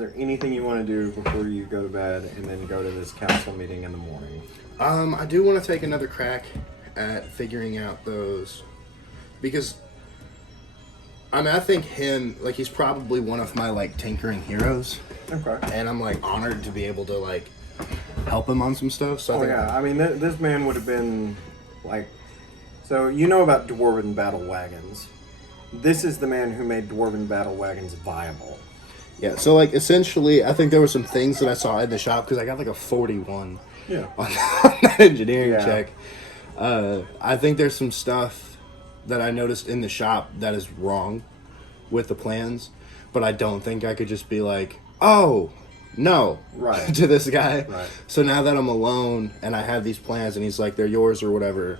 there anything you want to do before you go to bed and then go to this council meeting in the morning? I do want to take another crack at figuring out those, because I think him, like, he's probably one of my, like, tinkering heroes. Okay. And I'm, like, honored to be able to, like, help him on some stuff. So I mean, this man would have been, like... So, you know about dwarven battle wagons. This is the man who made dwarven battle wagons viable. Yeah, so, like, essentially, I think there were some things that I saw in the shop, because I got, like, a 41 on that engineering check. I think there's some stuff that I noticed in the shop that is wrong with the plans, but I don't think I could just be like, oh, no, to this guy. Right. So now that I'm alone and I have these plans and he's like, they're yours or whatever,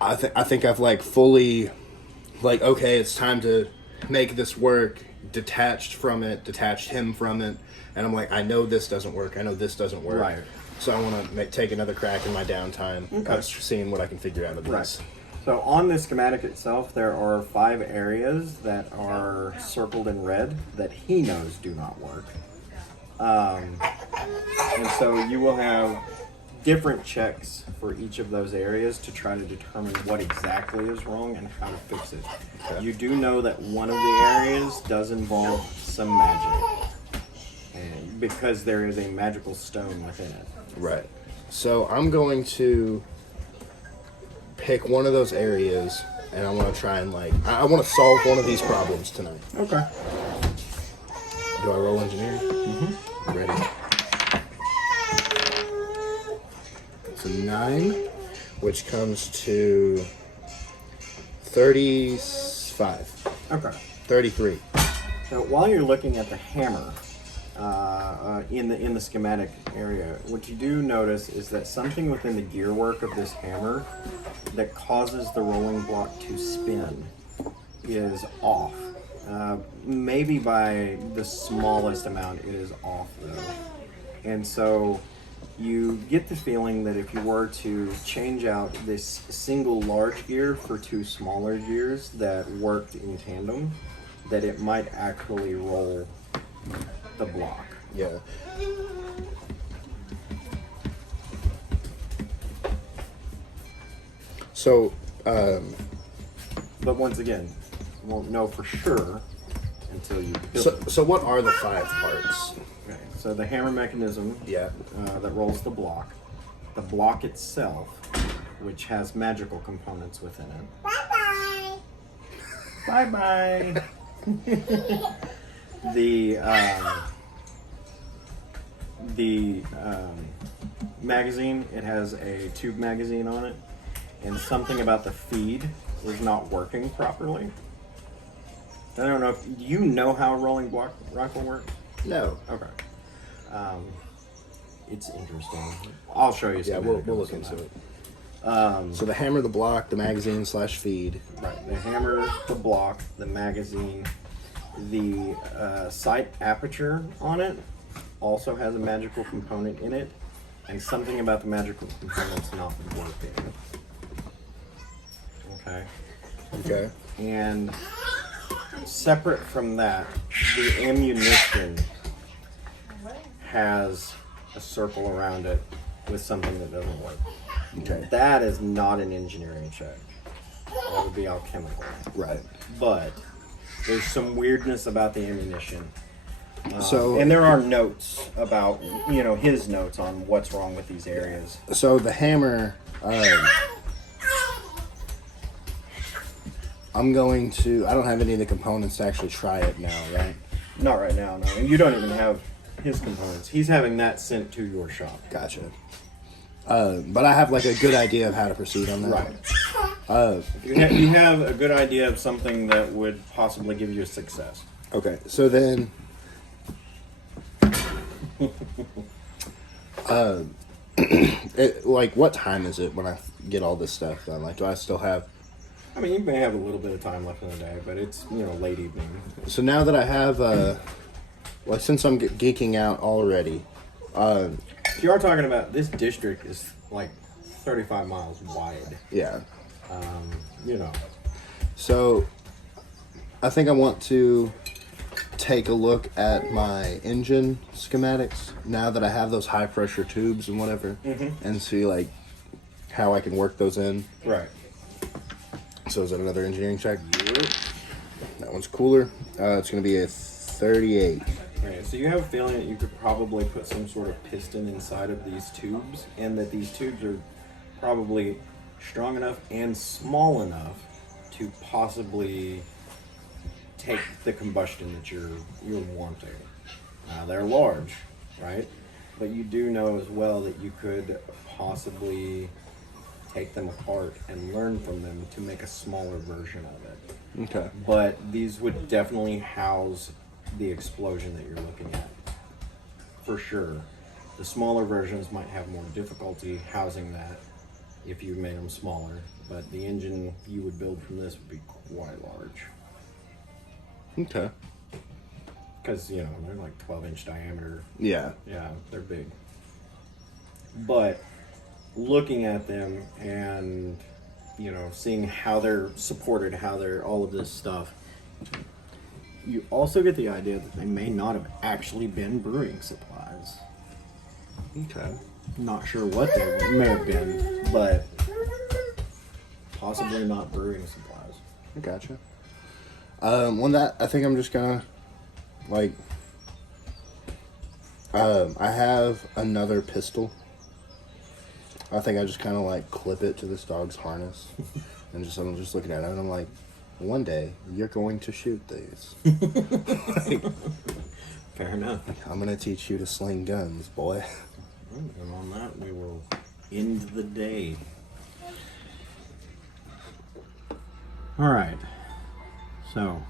I think I've, like, fully, like, okay, it's time to make this work, detached him from it, and I'm like, I know this doesn't work, I know this doesn't work. Right. So I want to take another crack in my downtime, seeing what I can figure out of this. Right. So on the schematic itself, there are 5 areas that are circled in red that he knows do not work. And so you will have different checks for each of those areas to try to determine what exactly is wrong and how to fix it. Okay. You do know that one of the areas does involve some magic, and because there is a magical stone within it. Right. So I'm going to pick one of those areas, and I want to try and, like, I want to solve one of these problems tonight. Okay. Do I roll engineering? Mm-hmm. Ready. It's a 9, which comes to 35. Okay. 33. So while you're looking at the hammer, in the schematic area, what you do notice is that something within the gearwork of this hammer that causes the rolling block to spin is off. Maybe by the smallest amount it is off, though. And so you get the feeling that if you were to change out this single large gear for 2 smaller gears that worked in tandem, that it might actually roll the block. Yeah. So, but once again, you won't know for sure until you build it. So what are the 5 parts? Okay, so the hammer mechanism that rolls the block itself, which has magical components within it. Bye-bye! Bye-bye! The magazine, it has a tube magazine on it, and something about the feed is not working properly. I don't know if you know how a rolling block rifle works. No. Okay. It's interesting. I'll show you. Yeah, we'll look into it. So the hammer, the block, the magazine / feed. Right. The hammer, the block, the magazine, the sight aperture on it also has a magical component in it, and something about the magical component's not working. Okay. Okay. And separate from that, the ammunition has a circle around it with something that doesn't work. Okay. That is not an engineering check. That would be alchemical. Right. But there's some weirdness about the ammunition. So, and there are notes about, his notes on what's wrong with these areas. So the hammer, I'm going to, I don't have any of the components to actually try it now, right? Not right now, no. And you don't even have his components. He's having that sent to your shop. Gotcha. But I have, like, a good idea of how to proceed on that. Right. You have a good idea of something that would possibly give you a success. Okay, so then... what time is it when I get all this stuff done? Like, do I still have... I mean, you may have a little bit of time left in the day, but it's, late evening. So now that I have, since I'm geeking out already... if you are talking about, this district is, 35 miles wide. Yeah. You know. So, I think I want to take a look at my engine schematics now that I have those high pressure tubes and whatever, and see like how I can work those in. Right. So is that another engineering check? Yep. That one's cooler. It's going to be a 38. Okay, so you have a feeling that you could probably put some sort of piston inside of these tubes, and that these tubes are probably strong enough and small enough to possibly take the combustion that you're wanting. They're large, right? But you do know as well that you could possibly take them apart and learn from them to make a smaller version of it. Okay. But these would definitely house the explosion that you're looking at, for sure. The smaller versions might have more difficulty housing that if you made them smaller, but the engine you would build from this would be quite large. Okay. Because, you know, they're like 12-inch diameter. Yeah. Yeah, they're big. But looking at them and, you know, seeing how they're supported, how they're all of this stuff, you also get the idea that they may not have actually been brewing supplies. Okay. Not sure what they may have been, but possibly not brewing supplies. Gotcha. One that I think I'm just gonna like. I have another pistol. I think I just kind of like clip it to this dog's harness, and I'm just looking at it, and I'm like, one day you're going to shoot these. Like, fair enough. I'm gonna teach you to sling guns, boy. And on that, we will end the day. All right. So,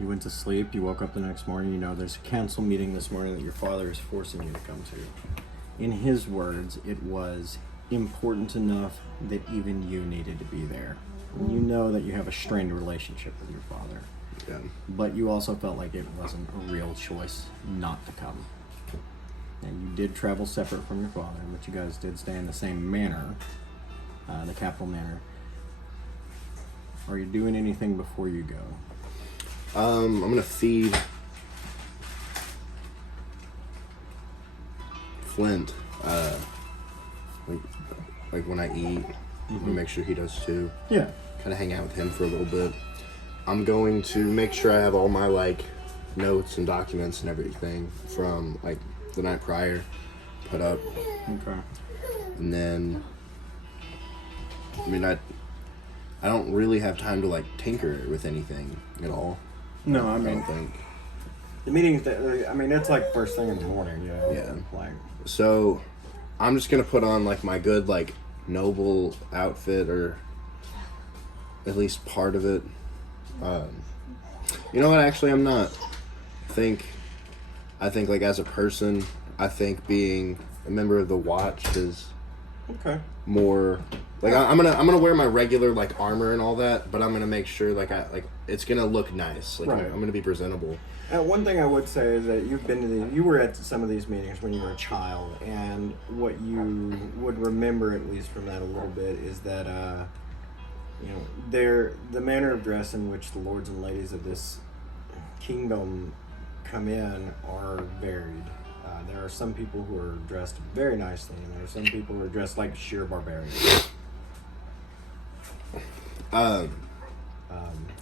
you went to sleep, you woke up the next morning, you know there's a council meeting this morning that your father is forcing you to come to. In his words, it was important enough that even you needed to be there. And you know that you have a strained relationship with your father. Yeah. But you also felt like it wasn't a real choice not to come. And you did travel separate from your father, but you guys did stay in the same manor, the capital manor. Are you doing anything before you go? I'm gonna feed Flint. Like when I eat, I'm gonna make sure he does too. Yeah. Kind of hang out with him for a little bit. I'm going to make sure I have all my like notes and documents and everything from like the night prior put up. Okay. And then, I mean, I don't really have time to like tinker with anything at all. No, I I mean, don't think. the meetings, I mean, it's like first thing in the morning, Yeah. Like, So, I'm just gonna put on like my good like noble outfit, or at least part of it. You know what? Actually, I'm not. I think like as a person, I think being a member of the Watch is okay. more like I'm gonna wear my regular like armor and all that, but I'm gonna make sure like it's gonna look nice. Like Right. I'm gonna be presentable. One thing I would say is that you were at some of these meetings when you were a child, and what you would remember, at least from that a little bit, is that you know, the manner of dress in which the lords and ladies of this kingdom come in are varied. There are some people who are dressed very nicely, and there are some people who are dressed like sheer barbarians.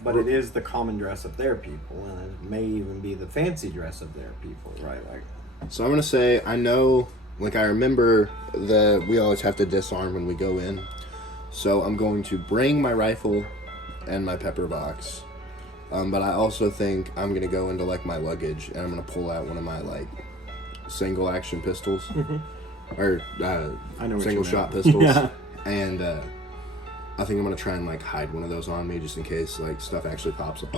But it is the common dress of their people, and it may even be the fancy dress of their people, right? Like, So I'm gonna say I know, like I remember that we always have to disarm when we go in. So I'm going to bring my rifle and my pepper box. But I also think I'm gonna go into like my luggage and I'm gonna pull out one of my like single action pistols, or I know what single you shot meant. pistols, Yeah. and I think I'm gonna try and like hide one of those on me just in case like stuff actually pops up.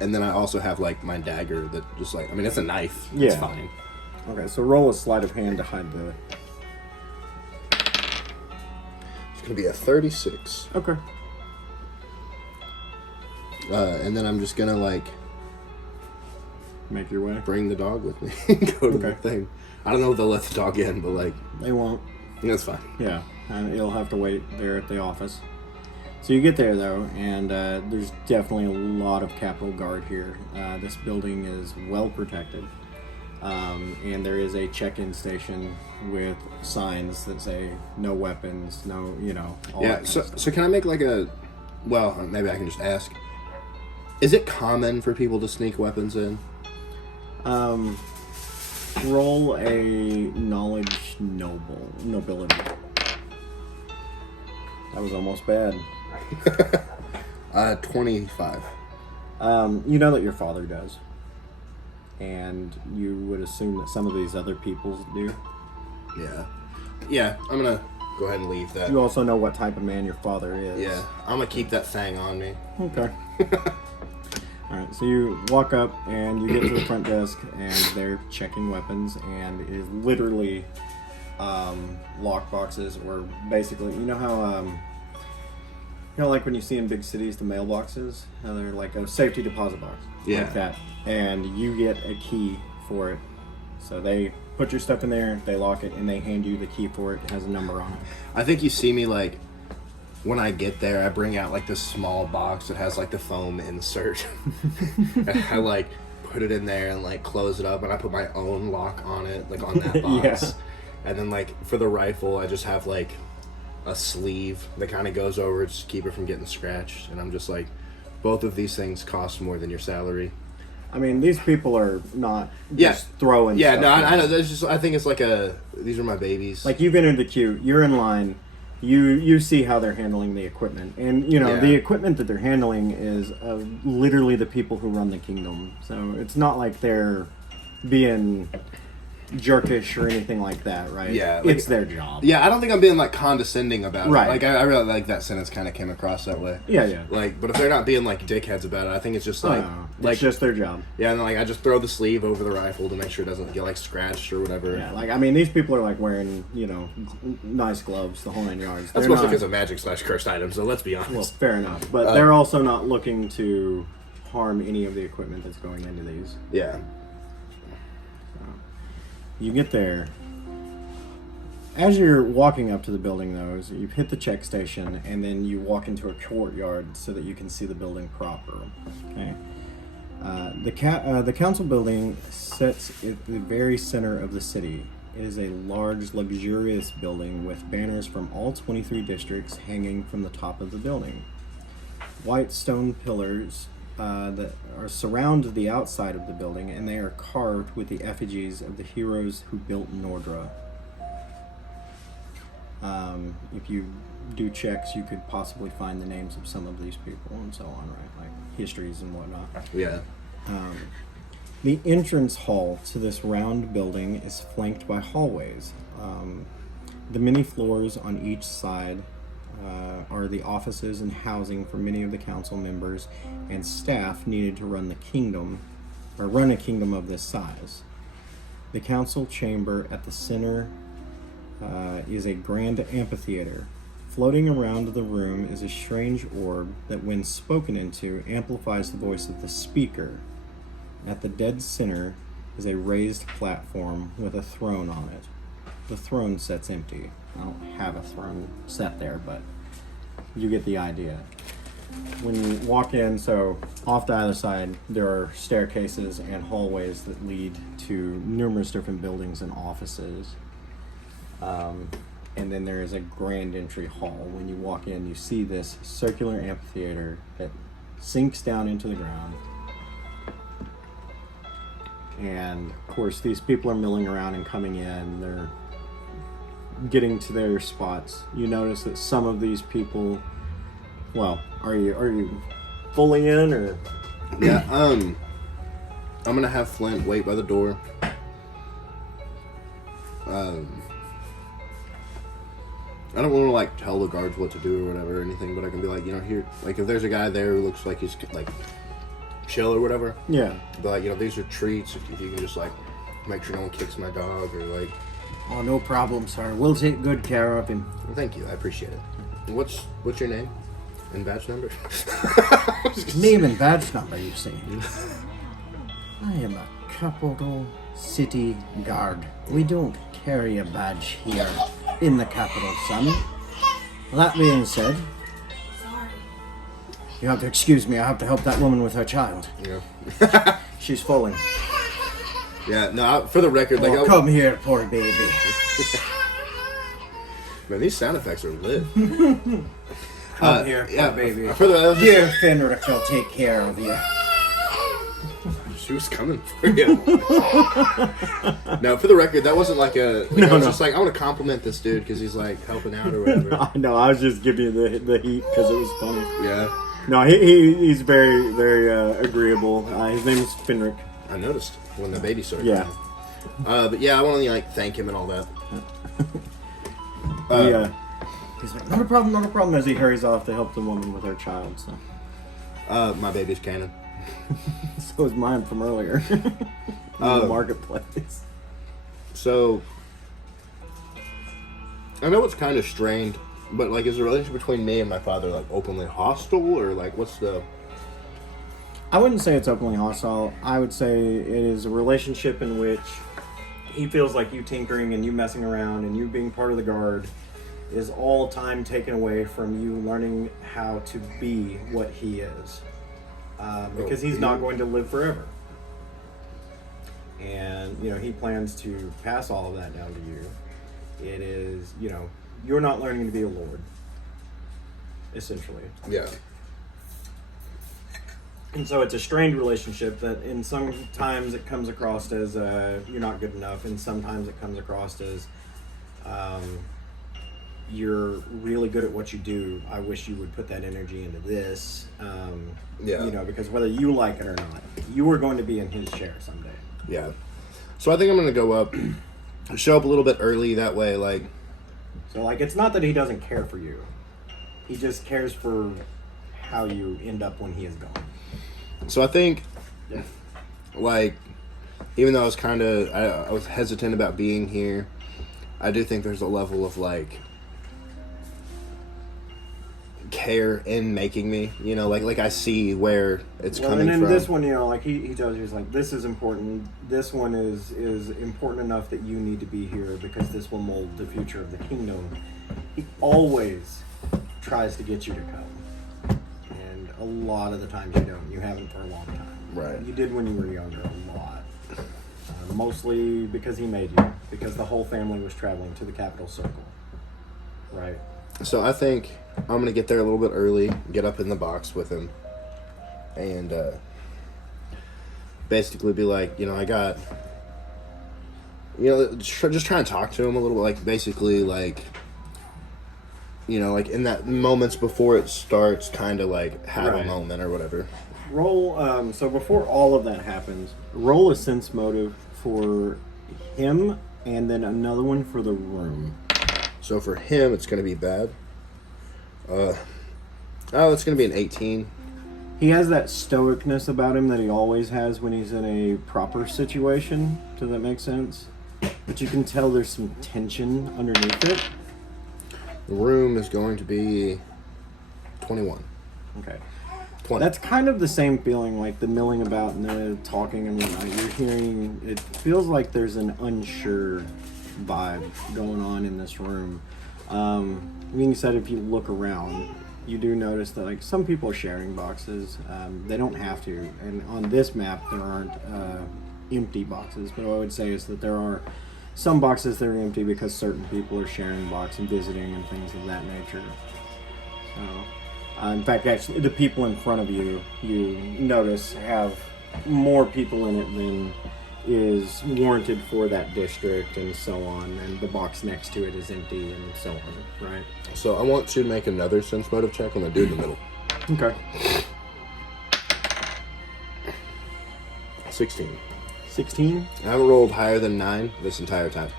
And then I also have like my dagger that just like, I mean, it's a knife. Yeah. It's fine. Okay, so roll a sleight of hand to hide the. It's gonna be a 36. Okay. And then I'm just gonna like Make your way. bring the dog with me and go to the Okay. thing. I don't know if they'll let the dog in, but like, They won't. that's fine. Yeah, and you'll have to wait there at the office. So you get there though, and there's definitely a lot of Capitol Guard here. This building is well protected, and there is a check-in station with signs that say no weapons, no, all that kind of stuff. So can I make like well, maybe I can just ask. Is it common for people to sneak weapons in? Roll a knowledge nobility. That was almost bad. 25. You know that your father does. And you would assume that some of these other people do. Yeah. Yeah, I'm gonna go ahead and leave that. You also know what type of man your father is. Yeah, I'm gonna keep that thing on me. Okay. Alright, so you walk up and you get to the front desk and they're checking weapons, and it is literally lock boxes, or basically, you know how like when you see in big cities the mailboxes, how they're like a safety deposit box, like that, and you get a key for it. So they put your stuff in there, they lock it, and they hand you the key for it. It has a number on it. I think you see me like when I get there, I bring out like this small box that has like the foam insert. And I like put it in there and like close it up, and I put my own lock on it, like on that box. Yeah. And then like for the rifle, I just have like a sleeve that kind of goes over it just to keep it from getting scratched. And I'm just like, both of these things cost more than your salary. I mean, these people are not just throwing stuff. No, I know. There's just, I think it's like these are my babies. Like, you've entered the queue, you're in line, you see how they're handling the equipment. And, the equipment that they're handling is literally the people who run the kingdom. So it's not like they're being jerkish or anything like that, right? Yeah. Like, it's their job. Yeah, I don't think I'm being, like, condescending about it. Right. Like, I really like that sentence kind of came across that way. Yeah. Like, but if they're not being, like, dickheads about it, I think it's just, like... it's just their job. Yeah, and then, like, I just throw the sleeve over the rifle to make sure it doesn't get, like, scratched or whatever. Yeah, like, I mean, these people are, like, wearing, nice gloves, the whole 9 yards. That's mostly because of magic/cursed items, so let's be honest. Well, fair enough. But they're also not looking to harm any of the equipment that's going into these. Yeah. You get there. As you're walking up to the building, though, so you've hit the check station, and then you walk into a courtyard so that you can see the building proper. Okay. The council building sits at the very center of the city. It is a large, luxurious building with banners from all 23 districts hanging from the top of the building. White stone pillars that surround the outside of the building, and they are carved with the effigies of the heroes who built Nordra. If you do checks, you could possibly find the names of some of these people and so on, right? Like histories and whatnot. Yeah. The entrance hall to this round building is flanked by hallways. The many floors on each side are the offices and housing for many of the council members and staff needed to run the kingdom, or run a kingdom of this size. The council chamber at the center is a grand amphitheater. Floating around the room is a strange orb that, when spoken into, amplifies the voice of the speaker. At the dead center is a raised platform with a throne on it. The throne sits empty. I don't have a throne set there, but you get the idea. When you walk in, so off the other side, there are staircases and hallways that lead to numerous different buildings and offices. And then there is a grand entry hall. When you walk in, you see this circular amphitheater that sinks down into the ground. And of course, these people are milling around and coming in. They're getting to their spots. You notice that some of these people, well, are you fully in, or? Yeah. I'm gonna have Flint wait by the door. I don't want to like tell the guards what to do or whatever or anything, but I can be like, here, like if there's a guy there who looks like he's like chill or whatever. Yeah. But like, these are treats. If you can just like make sure no one kicks my dog or like. Oh, no problem, sir. We'll take good care of him. Well, thank you. I appreciate it. What's your name and badge number? Name and badge number, you see. I am a capital city guard. We don't carry a badge here in the capital, son. That being said, Sorry. You have to excuse me. I have to help that woman with her child. Yeah. She's falling. Yeah, no, for the record, like... Oh, come here, poor baby. Man, these sound effects are lit. Come here, poor baby. For the... Dear Fenric will take care of you. She was coming for you. No, for the record, that wasn't like a... Like, I was just like, I want to compliment this dude because he's like helping out or whatever. No, I was just giving you the heat because it was funny. Yeah. No, he's very, very agreeable. His name is Fenric. I noticed when the baby started. Yeah. But yeah, I want to like thank him and all that. He's like, not a problem, as he hurries off to help the woman with her child. So. My baby's canon. So is mine from earlier. In the marketplace. So, I know it's kind of strained, but like, is the relationship between me and my father like openly hostile, or like, what's the... I wouldn't say it's openly hostile. I would say it is a relationship in which he feels like you tinkering and you messing around and you being part of the guard is all time taken away from you learning how to be what he is. Because he's not going to live forever. And, you know, he plans to pass all of that down to you. It is, you know, you're not learning to be a lord, essentially. Yeah. And so it's a strained relationship that in sometimes it comes across as you're not good enough, and sometimes it comes across as you're really good at what you do. I wish you would put that energy into this. Yeah. You know, because whether you like it or not, you are going to be in his chair someday. Yeah. So I think I'm going to go up, show up a little bit early that way, like... So, like, it's not that he doesn't care for you. He just cares for how you end up when he is gone. So I think, Yeah. like, even though I was I was hesitant about being here, I do think there's a level of, like, care in making me, you know, like I see where it's coming and from. This one, you know, like he tells you, he's like, this is important. This one is important enough that you need to be here because this will mold the future of the kingdom. He always tries to get you to come, and a lot of the times you don't. You haven't for a long time. Right. You did when you were younger a lot. Mostly because he made you, because the whole family was traveling to the capital circle. Right. So I think I'm going to get there a little bit early, get up in the box with him, and basically be like, you know, I got, you know, just try and talk to him a little bit, like, basically, like, you know, like, in that moments before it starts, kind of, like, have a moment or whatever. Roll, so before all of that happens, roll a sense motive for him, and then another one for the room. So for him, it's going to be bad. It's going to be an 18. He has that stoicness about him that he always has when he's in a proper situation. Does that make sense? But you can tell there's some tension underneath it. The room is going to be 21. Okay. 20. That's kind of the same feeling, like the milling about and the talking and whatnot. You're hearing, it feels like there's an unsure vibe going on in this room. Being said, if you look around, you do notice that, like, some people are sharing boxes. They don't have to, and on this map there aren't empty boxes. But what I would say is that there are some boxes that are empty because certain people are sharing box and visiting and things of that nature. So, in fact, actually, the people in front of you, you notice, have more people in it than is warranted for that district, and so on, and the box next to it is empty, and so on, right? So I want to make another sense motive check on the dude in the middle. Okay. 16. 16? I haven't rolled higher than 9 this entire time.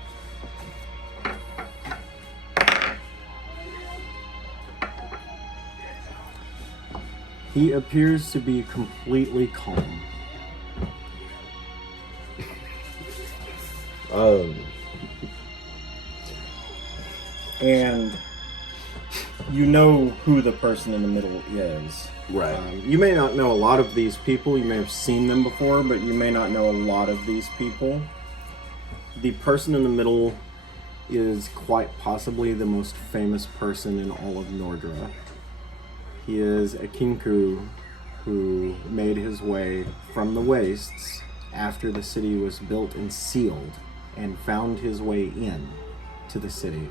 He appears to be completely calm. And you know who the person in the middle is. Right. You may not know a lot of these people. You may have seen them before, but you may not know a lot of these people. The person in the middle is quite possibly the most famous person in all of Nordra. He is a kinku who made his way from the wastes after the city was built and sealed, and found his way in to the city.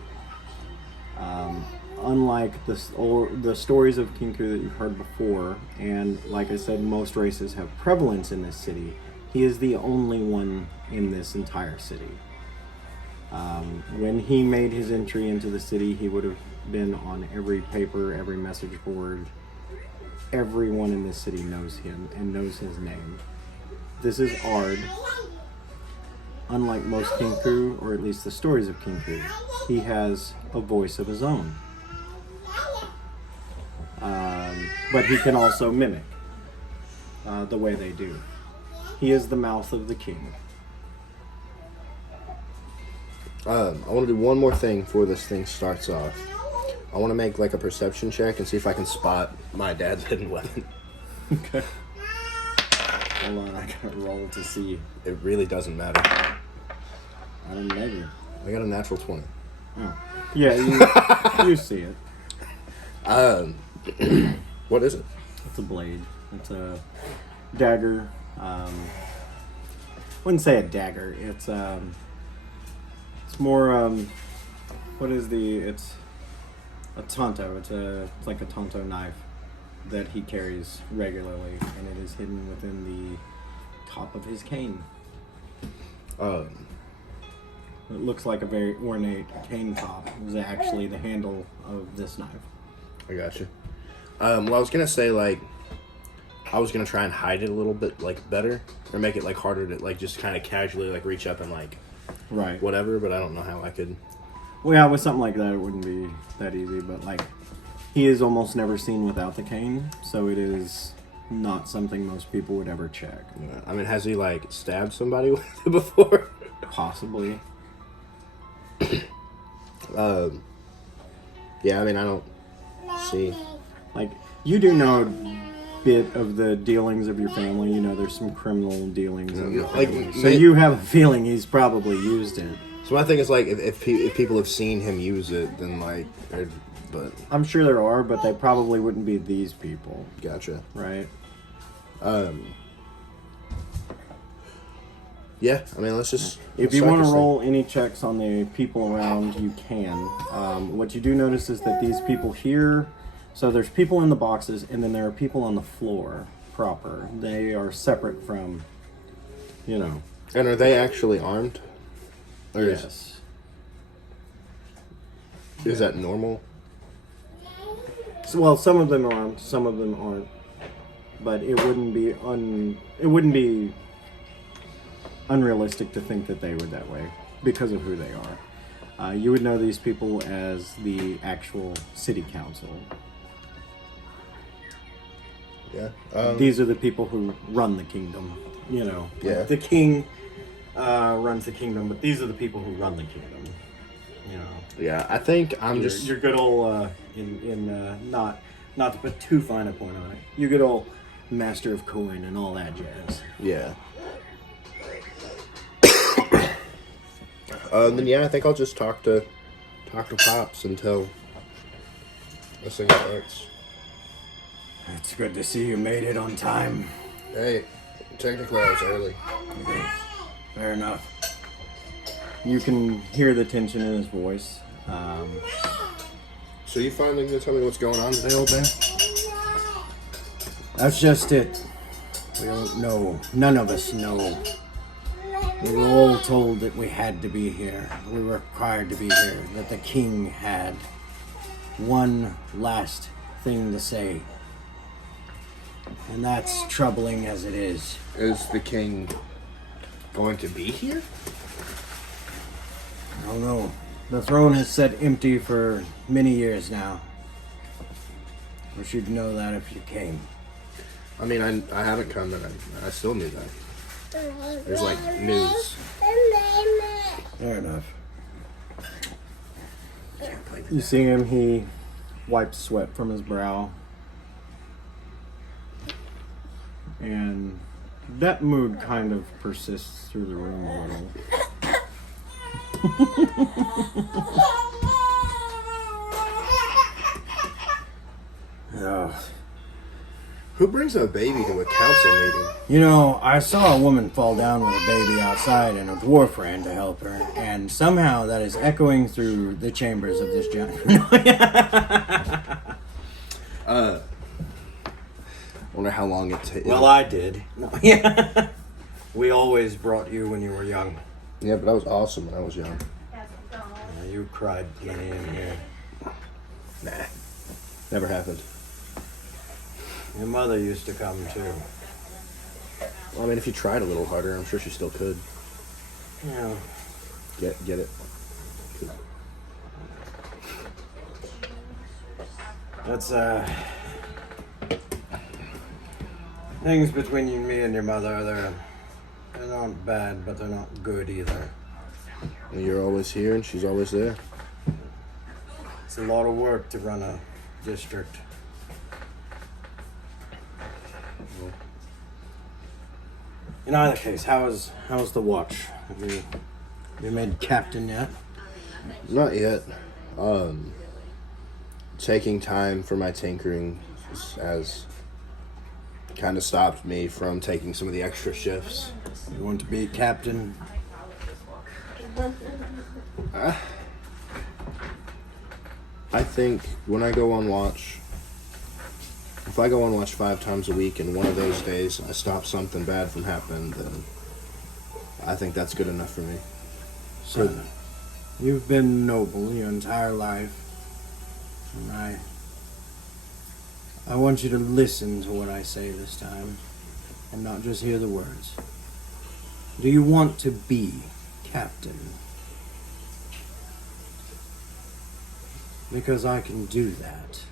Unlike the stories of kinku that you've heard before, and like I said, most races have prevalence in this city, he is the only one in this entire city. When he made his entry into the city, he would have been on every paper, every message board. Everyone in this city knows him and knows his name. This is Ard. Unlike most kinku, or at least the stories of kinku, he has a voice of his own. But he can also mimic the way they do. He is the mouth of the king. I want to do one more thing before this thing starts off. I want to make like a perception check and see if I can spot my dad's hidden weapon. Okay. Hold on, I gotta roll to see. It really doesn't matter. I don't know. I got a natural 20. Oh. Yeah, you see it. What is it? It's a blade. It's a dagger. Wouldn't say a dagger. It's more it's a tonto. It's like a tonto knife that he carries regularly, and it is hidden within the top of his cane. It looks like a very ornate cane top. It was actually the handle of this knife. I got you. Well, I was gonna say like I was gonna try and hide it a little bit like better, or make it like harder to like just kind of casually like reach up and like whatever. But I don't know how I could. Well, yeah, with something like that, it wouldn't be that easy. But like, he is almost never seen without the cane, so it is not something most people would ever check. Yeah. I mean, has he like stabbed somebody with it before? Possibly. Yeah, I mean, I don't see. Like, you do know a bit of the dealings of your family. You know, there's some criminal dealings of your family. So you have a feeling he's probably used it. So my thing is like, if people have seen him use it, then like, but I'm sure there are, but they probably wouldn't be these people. Gotcha. Right. Yeah, I mean, let's just... If you want to roll any checks on the people around, you can. What you do notice is that these people here... So there's people in the boxes, and then there are people on the floor proper. They are separate from, you know... And are they actually armed? Or yes. Is that normal? So, well, some of them are armed, some of them aren't. But it wouldn't be unrealistic to think that they were that way because of who they are. You would know these people as the actual city council. Yeah. These are the people who run the kingdom. You know, yeah. Like the king runs the kingdom, but these are the people who run the kingdom. You know. Yeah, I think your good old not to put too fine a point on it. Your good old master of coin and all that jazz. Yeah. Then yeah, I think I'll just talk to Pops until this thing starts. It's good to see you made it on time. Hey, technically I was early. Okay. Fair enough. You can hear the tension in his voice. So you finally gonna tell me what's going on today, old man? That's just it. We don't know. None of us know. We were all told that we had to be here. We were required to be here. That the king had one last thing to say. And that's troubling as it is. Is the king going to be here? I don't know. The throne has sat empty for many years now. Wish you'd know that if you came. I mean, I haven't come, and I still knew that. There's like news. Fair enough. You see him, he wipes sweat from his brow. And that mood kind of persists through the room a little. Oh, Who brings a baby to a council meeting? You know, I saw a woman fall down with a baby outside and a dwarf ran to help her, and somehow that is echoing through the chambers of this giant. Wonder how long it takes. Well, I did. No, yeah. We always brought you when you were young. Yeah, but I was awesome when I was young. Yeah, you cried plenty in here. Nah. Never happened. Your mother used to come too. Well, I mean, if you tried a little harder, I'm sure she still could. Yeah. Get it? That's, things between me and your mother, they're not bad, but they're not good either. And you're always here and she's always there. It's a lot of work to run a district. In either case, how's the watch? Have you made captain yet? Not yet. Taking time for my tinkering has kind of stopped me from taking some of the extra shifts. You want to be captain? I think when I go on watch, if I go on watch 5 times a week and one of those days I stop something bad from happening, then I think that's good enough for me. Son, you've been noble your entire life. And I want you to listen to what I say this time, and not just hear the words. Do you want to be captain? Because I can do that.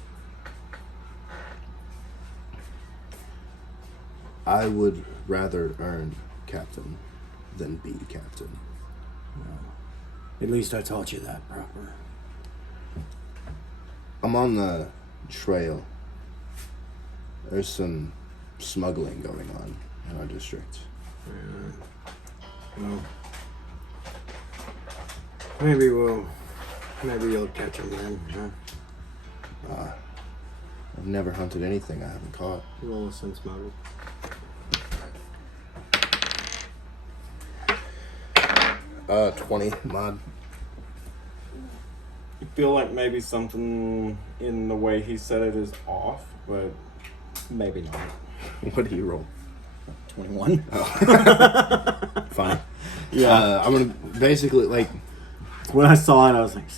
I would rather earn captain than be captain. Well, at least I taught you that proper. I'm on the trail. There's some smuggling going on in our district. Well, maybe you'll catch him then, huh? I've never hunted anything I haven't caught. Roll a sense model. 20 mod. You feel like maybe something in the way he said it is off, but maybe not. What do you roll? 21. Fine. Yeah. I'm gonna basically like. When I saw it, I was like,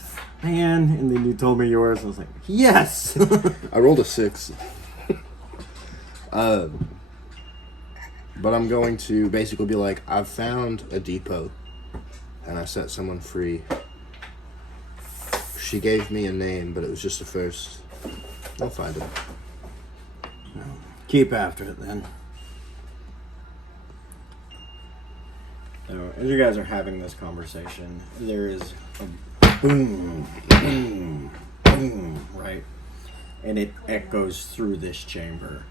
man. And then you told me yours. I was like, yes. I rolled a 6. But I'm going to basically be like, I've found a depot, and I set someone free. She gave me a name, but it was just a first. I'll find it. Keep after it then. So, as you guys are having this conversation, there is a boom, boom, boom, right? And it echoes through this chamber.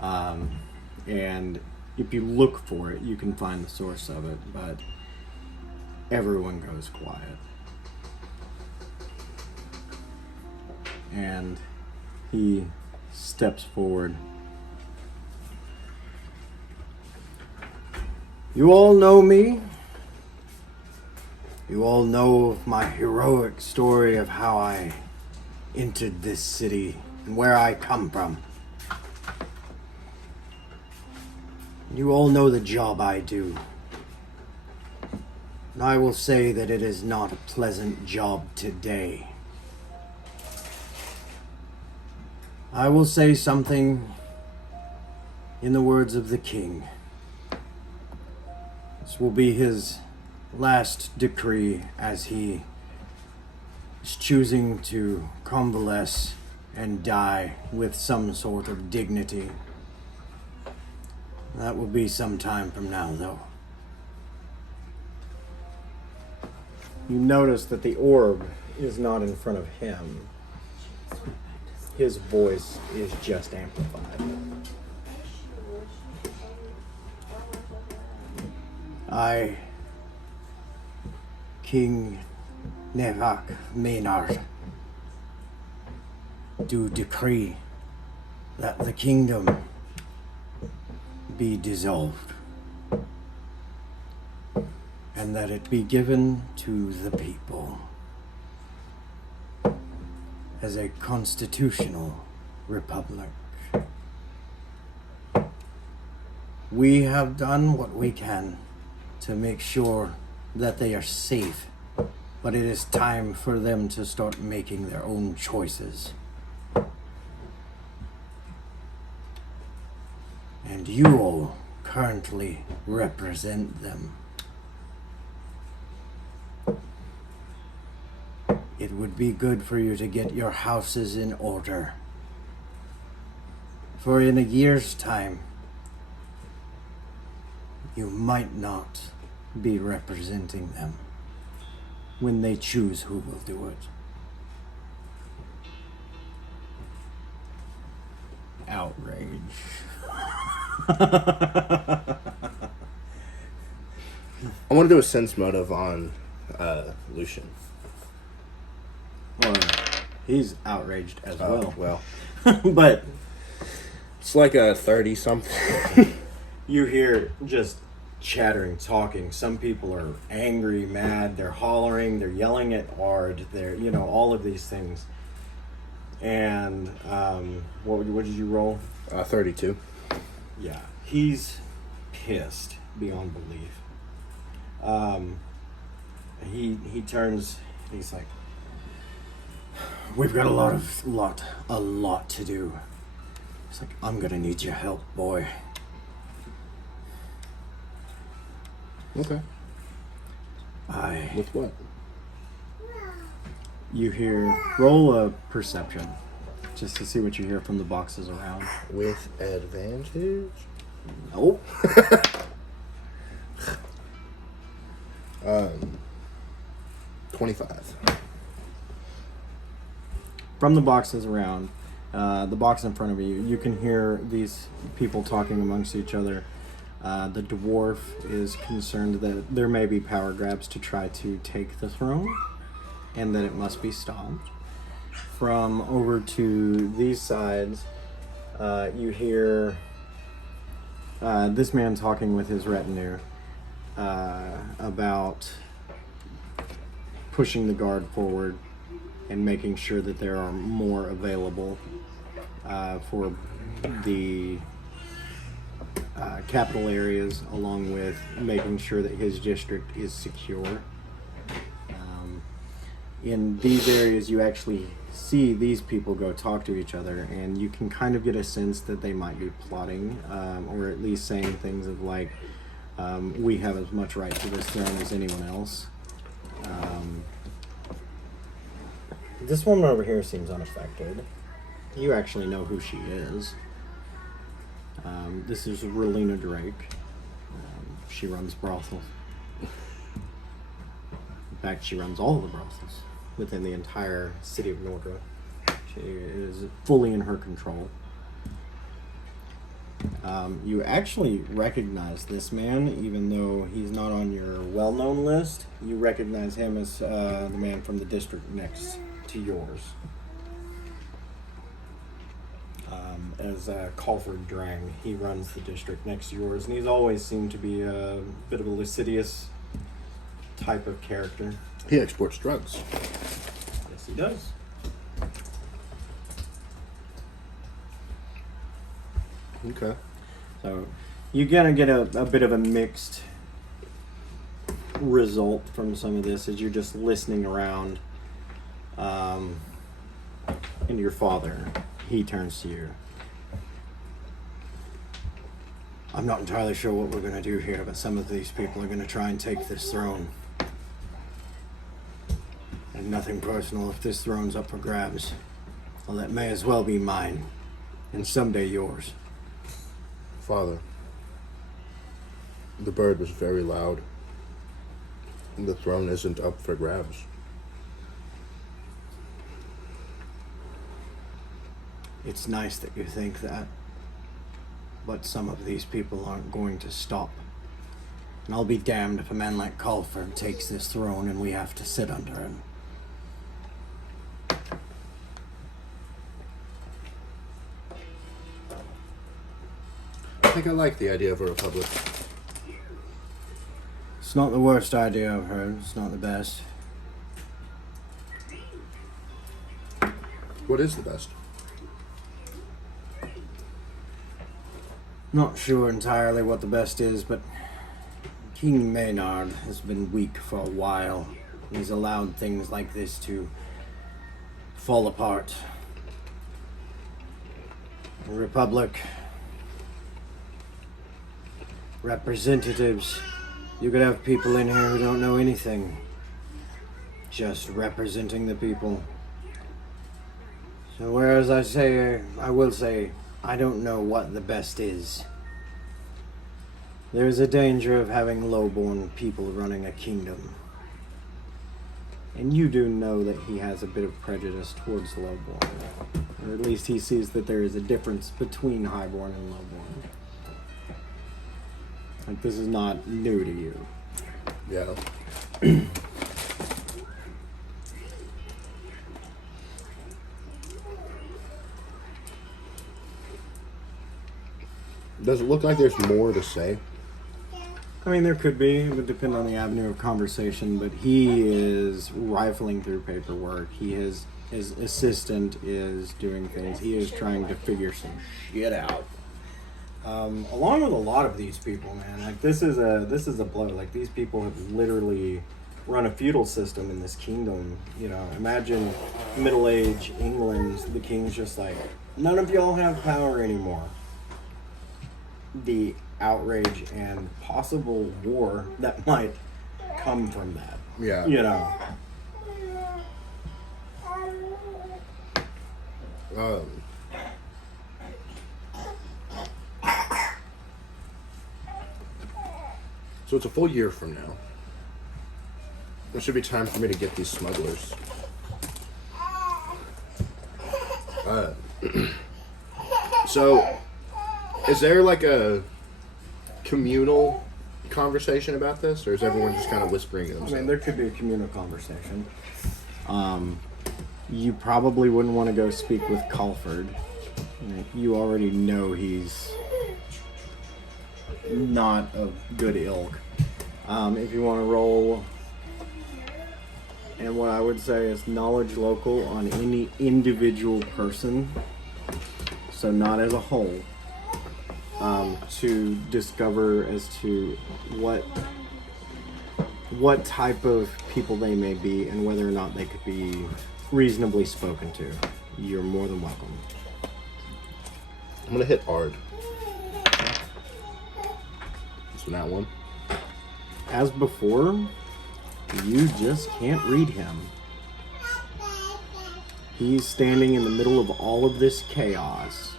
And if you look for it, you can find the source of it, but everyone goes quiet. And he steps forward. You all know me. You all know of my heroic story of how I entered this city and where I come from. You all know the job I do. And I will say that it is not a pleasant job today. I will say something in the words of the king. This will be his last decree as he is choosing to convalesce and die with some sort of dignity. That will be some time from now, though. You notice that the orb is not in front of him. His voice is just amplified. I, King Nevak Maynard, do decree that the kingdom be dissolved and that it be given to the people as a constitutional republic. We have done what we can to make sure that they are safe, but it is time for them to start making their own choices. And you all currently represent them. It would be good for you to get your houses in order. For in a year's time, you might not be representing them when they choose who will do it. Outrage. I want to do a sense motive on Lucian. Well, he's outraged as well. Well, But it's like a 30-something. you hear just chattering, talking. Some people are angry, mad, they're hollering, they're yelling at Ard, they're, all of these things. And what did you roll? 32. Yeah, he's pissed beyond belief. He turns, he's like, we've got a lot to do. He's like, I'm gonna need your help, boy. Okay. With what? You hear, roll a perception, just to see what you hear from the boxes around. With advantage? Nope. 25. From the boxes around, the box in front of you, you can hear these people talking amongst each other. The dwarf is concerned that there may be power grabs to try to take the throne, and that it must be stopped. From over to these sides, you hear this man talking with his retinue about pushing the guard forward and making sure that there are more available for the capital areas, along with making sure that his district is secure. In these areas, you actually see these people go talk to each other, and you can kind of get a sense that they might be plotting, or at least saying things of like, we have as much right to this throne as anyone else. This woman over here seems unaffected. You actually know who she is. This is Relina Drake. She runs brothels. In fact, she runs all the brothels within the entire city of Nordra. She is fully in her control. You actually recognize this man, even though he's not on your well-known list. You recognize him as the man from the district next to yours. As Calford Drang. He runs the district next to yours, and he's always seemed to be a bit of a lascivious type of character. He exports drugs. Yes, he does. Okay. So you're gonna get a bit of a mixed result from some of this as you're just listening around. And your father, he turns to you. I'm not entirely sure what we're gonna do here, but some of these people are gonna try and take this throne. And nothing personal if this throne's up for grabs. Well, that may as well be mine, and someday yours. Father, the bird was very loud. The throne isn't up for grabs. It's nice that you think that, but some of these people aren't going to stop. And I'll be damned if a man like Calford takes this throne and we have to sit under him. think I like the idea of a republic. It's not the worst idea I've heard. It's not the best. What is the best? Not sure entirely what the best is, but King Maynard has been weak for a while. He's allowed things like this to fall apart. The Republic, representatives, you could have people in here who don't know anything, just representing the people. So whereas I will say, I don't know what the best is. There's a danger of having lowborn people running a kingdom. And you do know that he has a bit of prejudice towards lowborn. Or at least he sees that there is a difference between highborn and lowborn. Like, this is not new to you. Yeah. Does it look like there's more to say? I mean, there could be. It would depend on the avenue of conversation, but he is rifling through paperwork. His assistant is doing things. He is trying to figure some shit out. Along with a lot of these people, man. Like, this is a blow. Like, these people have literally run a feudal system in this kingdom. You know, imagine Middle Age England. The king's just like, none of y'all have power anymore. The outrage and possible war that might come from that. Yeah. You know. So it's a full year from now. There should be time for me to get these smugglers. So, is there like a communal conversation about this, or is everyone just kind of whispering to themselves? I mean, there could be a communal conversation. You probably wouldn't want to go speak with Calford. You already know he's not of good ilk. If you want to roll, and what I would say is knowledge local on any individual person, so not as a whole, to discover as to what type of people they may be and whether or not they could be reasonably spoken to. You're more than welcome. I'm gonna hit hard. So that one. As before, you just can't read him. He's standing in the middle of all of this chaos,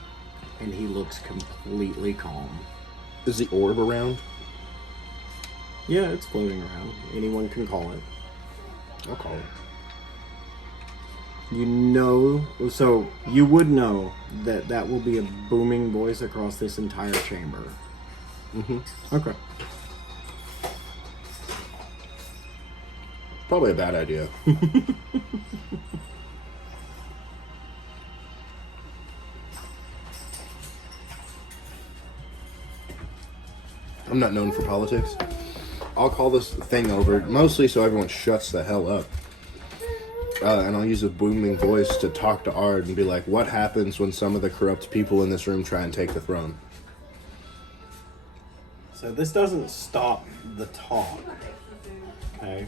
and he looks completely calm. Is the orb around? Yeah, it's floating around. Anyone can call it. I'll call it. You know, so you would know that that will be a booming voice across this entire chamber. Mm-hmm. Okay. Probably a bad idea. I'm not known for politics. I'll call this thing over, mostly so everyone shuts the hell up. And I'll use a booming voice to talk to Ard and be like, what happens when some of the corrupt people in this room try and take the throne? So this doesn't stop the talk, okay?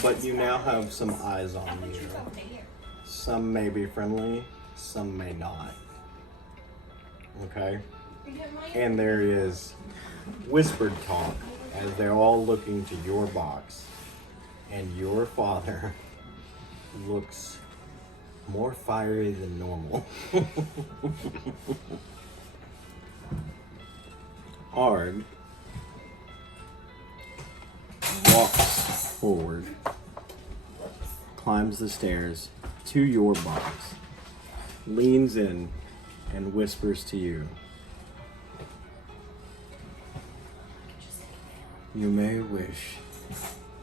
But you now have some eyes on you. Some may be friendly, some may not. Okay? And there is whispered talk as they're all looking to your box. And your father looks more fiery than normal. Ard walks forward, climbs the stairs to your box, leans in, and whispers to you. You may wish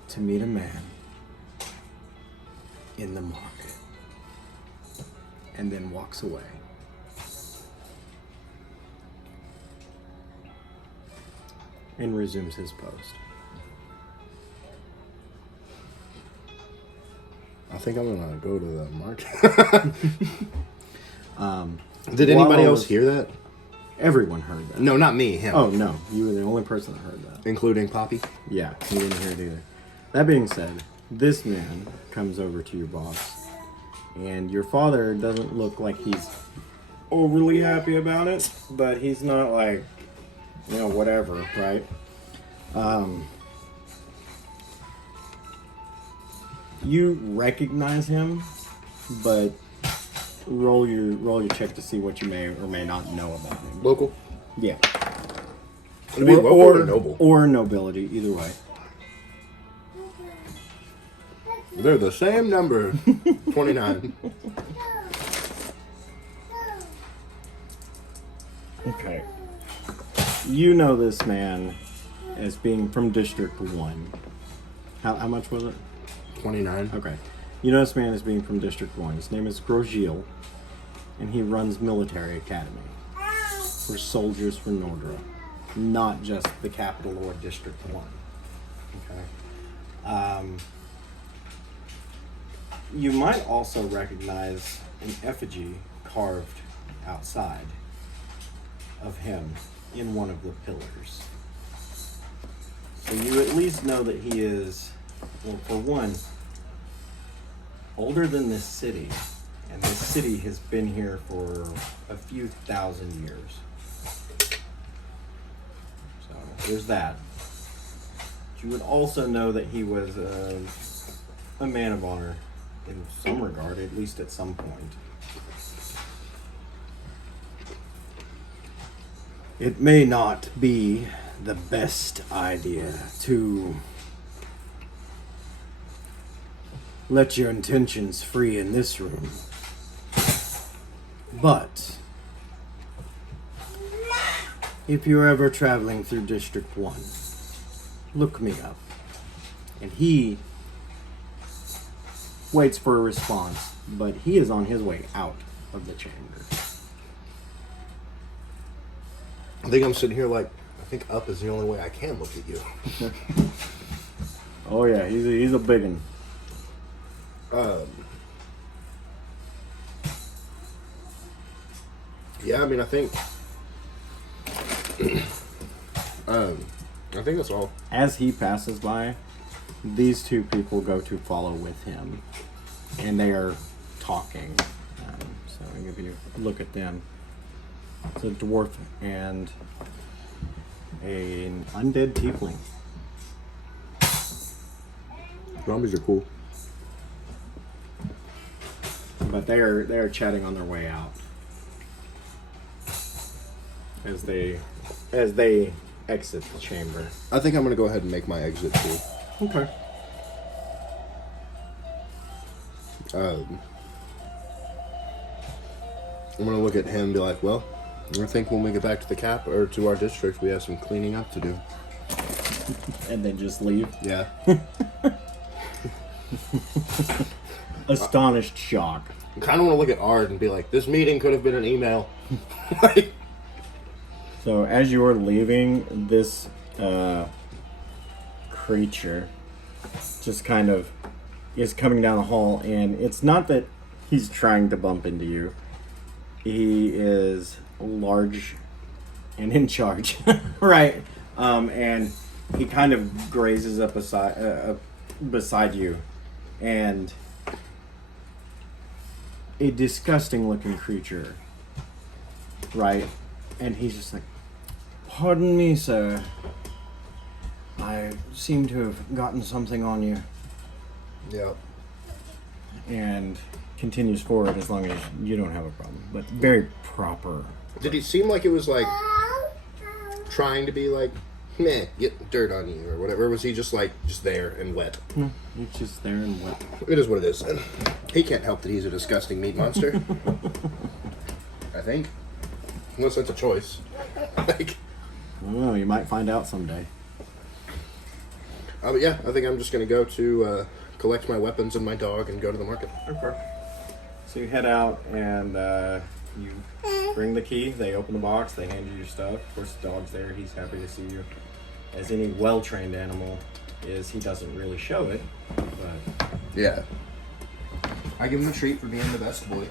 to meet a man in the market, and then walks away. and resumes his post. I think I'm gonna go to the market. Did anybody else hear that? Everyone heard that. No, not me. Him. Oh, no. You were the only person that heard that. Including Poppy? Yeah, he didn't hear it either. That being said, this man comes over to your boss, and your father doesn't look like he's overly happy about it, but he's not like, you know, whatever, right? You recognize him, but roll your check to see what you may or may not know about him. Local? Yeah. Would it be local or noble? Or nobility, either way. They're the same number. 29. Okay. You know this man as being from District 1. How much was it? 29. Okay. You know this man as being from District 1. His name is Grosjean, and he runs military academy for soldiers for Nordra, not just the capital or District 1. Okay. You might also recognize an effigy carved outside of him in one of the pillars. So you at least know that he is, well, for one, older than this city, and this city has been here for a few thousand years. So there's that. You would also know that he was a man of honor in some regard, at least at some point. It may not be the best idea to let your intentions free in this room, but if you're ever traveling through District 1, look me up. And he waits for a response, but he is on his way out of the chamber. I think I'm sitting here like, I think up is the only way I can look at you. Oh yeah, he's a big one. Yeah, I mean, I think that's all. As he passes by, these two people go to follow with him, and they are talking. So if you look at them, it's a dwarf and an undead tiefling. Zombies are cool. But they are chatting on their way out as they exit the chamber. I think I'm gonna go ahead and make my exit too. Okay. I'm gonna look at him and be like, well, I think when we get back to the cap or to our district, we have some cleaning up to do. And then just leave. Yeah. Astonished shock. I kind of want to look at Ard and be like, this meeting could have been an email. So as you are leaving, this creature just kind of is coming down the hall, and it's not that he's trying to bump into you. He is large and in charge, right? And he kind of grazes up beside you, and a disgusting looking creature, right? And he's just like, pardon me, sir. I seem to have gotten something on you. Yeah. And continues forward as long as you don't have a problem. But very proper. Did he seem like it was like trying to be like, meh, get dirt on you or whatever? Or was he just like, just there and wet? No, he's just there and wet. It is what it is. He can't help that he's a disgusting meat monster. I think. Unless that's a choice. Like, I don't know, you might find out someday. but yeah, I think I'm just going to go to collect my weapons and my dog and go to the market. Okay. So you head out and you bring the key. They open the box. They hand you your stuff. Of course, the dog's there. He's happy to see you. as any well-trained animal is, he doesn't really show it. But Yeah. I give him a treat for being the best boy.